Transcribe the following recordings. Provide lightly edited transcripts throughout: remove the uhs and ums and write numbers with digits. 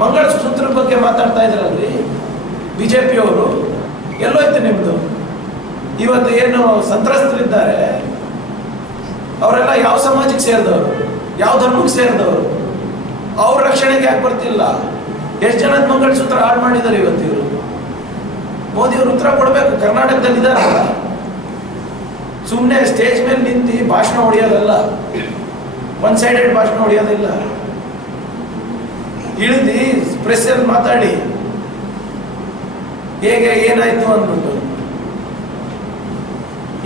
ಮಂಗಳಸೂತ್ರದ ಬಗ್ಗೆ ಮಾತಾಡ್ತಾ ಇದ್ರಲ್ರಿ ಬಿಜೆಪಿಯವರು, ಎಲ್ಲೋಯ್ತು ನಿಮ್ದು? ಇವತ್ತು ಏನು ಸಂತ್ರಸ್ತರಿದ್ದಾರೆ ಅವರೆಲ್ಲ ಯಾವ ಸಮಾಜಕ್ಕೆ ಸೇರಿದವರು, ಯಾವ ಧರ್ಮಕ್ಕೆ ಸೇರಿದವರು? ಅವ್ರ ರಕ್ಷಣೆಗೆ ಯಾಕೆ ಬರ್ತಿಲ್ಲ? ಎಷ್ಟು ಜನದ ಮಂಗಳಸೂತ್ರ ಹಾಳು ಮಾಡಿದ್ದಾರೆ ಇವತ್ತು ಇವರು? ಮೋದಿಯವರು ಉತ್ತರ ಕೊಡಬೇಕು. ಕರ್ನಾಟಕದಲ್ಲಿ ಇದ್ದಾರಲ್ಲ, ಸುಮ್ಮನೆ ಸ್ಟೇಜ್ ಮೇಲೆ ನಿಂತು ಭಾಷಣ ಹೊಡೆಯೋದಲ್ಲ, ಒನ್ ಸೈಡೆಡ್ ಭಾಷಣ ಹೊಡೆಯೋದಿಲ್ಲ. ಇಳಿದು ಪ್ರೆಸ್ಸಲ್ಲಿ ಮಾತಾಡಿ ಹೇಗೆ ಏನಾಯ್ತು ಅಂದ್ಬಿಟ್ಟು.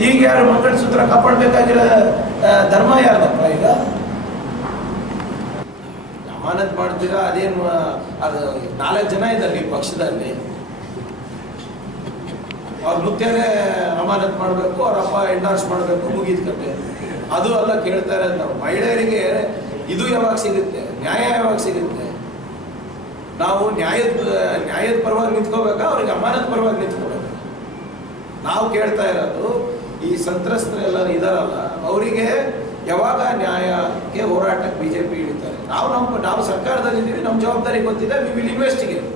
ಈಗ ಯಾರು ಮಂಗಳಸೂತ್ರ ಕಾಪಾಡಬೇಕಾಗಿರೋ ಧರ್ಮ ಯಾರ್ದಪ್ಪ? ಈಗ ಅಮಾನತ್ ಮಾಡ್ತೀರಾ? ಅದೇನು ಅದು 4 ಜನ ಇದ್ದಾರೆ ಈ ಪಕ್ಷದಲ್ಲಿ, ಅವ್ರ ಮುಖ್ಯನೇ ಅಮಾನತ್ ಮಾಡಬೇಕು, ಅವ್ರಪ್ಪ ಎಂಡಾರ್ಸ್ ಮಾಡಬೇಕು, ಮುಗಿದ ಕತೆ. ಅದು ಅಲ್ಲ ಕೇಳ್ತಾ ಇರೋದು ನಾವು. ಮಹಿಳೆಯರಿಗೆ ಇದು ಯಾವಾಗ ಸಿಗುತ್ತೆ? ನ್ಯಾಯ ಯಾವಾಗ ಸಿಗುತ್ತೆ? ನಾವು ನ್ಯಾಯದ ಪರವಾಗಿ ನಿಂತ್ಕೋಬೇಕಾ, ಅವ್ರಿಗೆ ಅಮಾನತ್ ಪರವಾಗಿ ನಿಂತ್ಕೋಬೇಕಾ? ನಾವು ಕೇಳ್ತಾ ಇರೋದು ಈ ಸಂತ್ರಸ್ತರೆಲ್ಲರೂ ಇದಾರಲ್ಲ, ಅವರಿಗೆ ಯಾವಾಗ ನ್ಯಾಯಕ್ಕೆ ಹೋರಾಟಕ್ಕೆ ಬಿಜೆಪಿ ಇಳಿತಾರೆ? ನಾವು ಸರ್ಕಾರದಲ್ಲಿದ್ದೀವಿ, ನಮ್ಮ ಜವಾಬ್ದಾರಿ ಗೊತ್ತಿದೆ, ವಿ ವಿಲ್ ಇನ್ವೆಸ್ಟಿಗೇಟ್.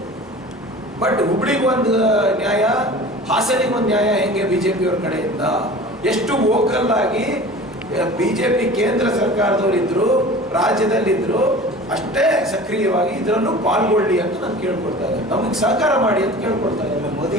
ಬಟ್ ಹುಬ್ಳಿಗೆ ಒಂದು ನ್ಯಾಯ, ಹಾಸನಿಗೆ ಒಂದು ನ್ಯಾಯ ಹೆಂಗೆ ಬಿಜೆಪಿಯವ್ರ ಕಡೆಯಿಂದ? ಎಷ್ಟು ವೋಕಲ್ ಆಗಿ ಬಿಜೆಪಿ ಕೇಂದ್ರ ಸರ್ಕಾರದವರಿದ್ರು, ರಾಜ್ಯದಲ್ಲಿದ್ರು, ಅಷ್ಟೇ ಸಕ್ರಿಯವಾಗಿ ಇದರಲ್ಲೂ ಪಾಲ್ಗೊಳ್ಳಿ ಅಂತ ನಾನು ಕೇಳ್ಕೊಡ್ತಾ ಇದ್ದೇನೆ. ನಮಗೆ ಸಹಕಾರ ಮಾಡಿ ಅಂತ ಕೇಳ್ಕೊಡ್ತಾ ಇದ್ದೇನೆ. ಮೋದಿ